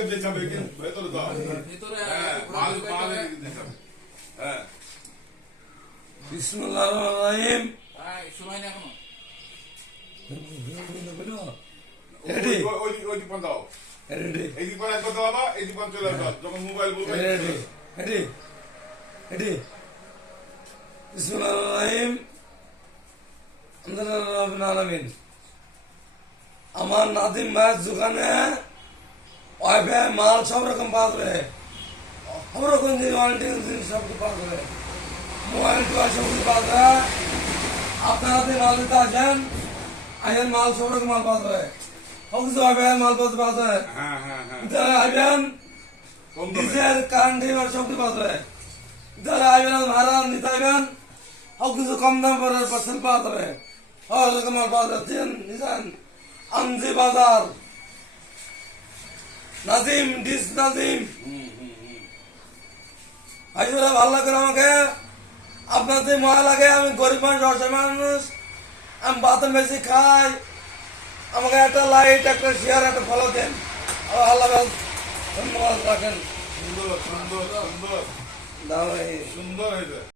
এদিকে দেখাবে কিন্তু ভেতরে দাও হ্যাঁ মাল মাল এদিকে দেখাবে হ্যাঁ বিসমিল্লাহির রহমানির রহিম। শুরু হয়নি এখনো। রেডি ওই দিকে দাও রেডি এই দিকে একবার দাও বাবা এই দিকে চলে যাও যখন মোবাইল বলবে রেডি রেডি রেডি বিসমিল্লাহির রহমানির রহিম। আলহামদুলিল্লাহি রাব্বিল আলামিন। আমার নাদিম ভাইয়ের দোকানে ওয়াইফাই মাল সব রকম পাওয়া যাবে, সব রকম জিনিস সব পাওয়া যাবে, মোবাইল টোয়াল সব কিছু পাওয়া যাবে। আপনারা যদি মাল দিতে আসেন আসেন, মাল সব রকম মাল পাওয়া যাবে, সব কিছু ওয়াইফাই মাল পাওয়া যাবে। হ্যাঁ হ্যাঁ হ্যাঁ যারা আসবেন ডিজেল কারেন্ট সব কিছু পাওয়া যাবে। যারা আসবেন ভাড়া নিতে আসবেন সব কিছু কম দাম করে পার্সেল পাওয়া যাবে, সব রকম মাল পাওয়া যাচ্ছে। নিজান আমজি বাজার নাজিম ডিস নাজিম। ভাইরা ভালো লাগে আমাকে, আপনার যে মজা লাগে। আমি গরিব মানুষ, অসহায় মানুষ, আমি বাদাম বেশি খাই। আমাকে একটা লাইট, একটা শেয়ার, একটা ফলো দেন। আল্লাহ ধন্যবাদ রাখেন। সুন্দর সুন্দর সুন্দর দাও এই সুন্দর হয়েছে।